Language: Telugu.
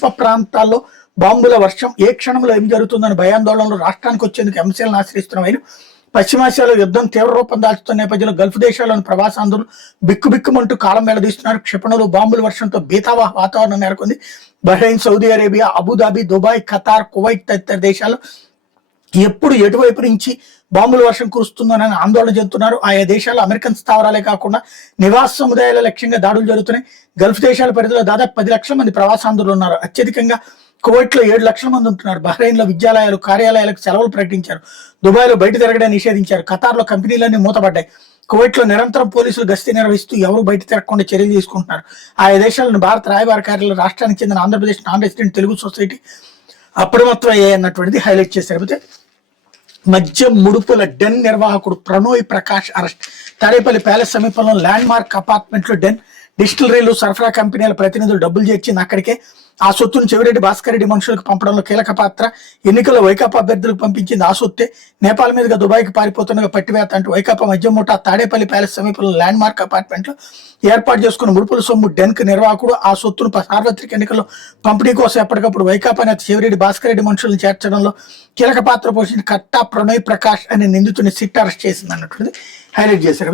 సమీప ప్రాంతాల్లో బాంబుల వర్షం, ఏ క్షణంలో ఏం జరుగుతుందని భయాందోళనలు రాష్ట్రానికి వచ్చేందుకు ఎంసీలను ఆశ్రయిస్తున్న వైరు పశ్చిమాసియాలో యుద్ధం తీవ్ర రూపం దాల్చుతున్న నేపథ్యంలో గల్ఫ్ దేశాల్లోని ప్రవాసాంధ్రులు బిక్కుబిక్కుమంటూ కాలం వెళ్లదీస్తున్నారు. క్షిపణులు, బాంబుల వర్షంతో బీతావా వాతావరణం నెలకొంది. Bahrain, Saudi Arabia, Abu Dhabi, Dubai, Qatar, Kuwait తదితర దేశాలు ఎప్పుడు ఎటువైపు నుంచి బాంబుల వర్షం కురుస్తుందోనని ఆందోళన చెందుతున్నారు. ఆయా దేశాల్లో అమెరికన్ స్థావరాలే కాకుండా నివాస సముదాయాల లక్ష్యంగా దాడులు జరుగుతున్నాయి. గల్ఫ్ దేశాల పరిధిలో దాదాపు 10 లక్షల మంది ప్రవాసాంధ్రులు ఉన్నారు. అత్యధికంగా కువైట్ లో 7 లక్షల మంది ఉంటున్నారు. బహ్రెయిన్ లో విద్యాలయాలు, కార్యాలయాలకు సెలవులు ప్రకటించారు. దుబాయ్ లో బయట తిరగడాన్ని నిషేధించారు. ఖతార్ లో కంపెనీలన్నీ మూతపడ్డాయి. కువైట్ లో నిరంతరం పోలీసులు గస్తీ నిర్వహిస్తూ ఎవరు బయట తిరగకుండా చర్యలు తీసుకుంటున్నారు. ఆయా దేశాలను భారత రాయబార కార్యాలయంలో రాష్ట్రానికి చెందిన Andhra Pradesh non resident Telugu society అప్రమత్తం అయ్యాయన్నటువంటిది హైలైట్ చేశారు. మద్యం ముడుపుల డెన్ నిర్వాహకుడు ప్రణోయ్ ప్రకాష్ అరెస్ట్. తాడేపల్లి ప్యాలెస్ సమీపంలో ల్యాండ్ మార్క్ అపార్ట్మెంట్ లో డెన్ డిస్టిలరీలు, సరఫరా కంపెనీల ప్రతినిధులు డబ్బులు చేర్చింది. అక్కడికే ఆ సొత్తును చెవిరెడ్డి భాస్కర్ రెడ్డి మనుషులకు పంపడంలో కీలక పాత్ర. ఎన్నికల్లో వైకాపా అభ్యర్థులకు పంపించింది ఆ సొత్తే. నేపాల్ మీదుగా దుబాయ్కి పారిపోతుండగా పట్టివేత అంటూ వైకాపా మద్యం ముఠా తాడేపల్లి ప్యాలెస్ సమీపంలో ల్యాండ్ మార్క్ అపార్ట్మెంట్ లో ఏర్పాటు చేసుకున్న ముడుపుల సొమ్ము డెన్క్ నిర్వాహకుడు ఆ సొత్తును సార్వత్రిక ఎన్నికల్లో పంపిణీ కోసం ఎప్పటికప్పుడు వైకాపా నేత చెవిరెడ్డి భాస్కర్ రెడ్డి మనుషులను చేర్చడంలో కీలక పాత్ర పోషించిన కట్టా ప్రణోయ్ ప్రకాష్ అనే నిందితుని సిట్ అరెస్ట్ చేసింది అన్నటువంటిది హైలైట్ చేశారు.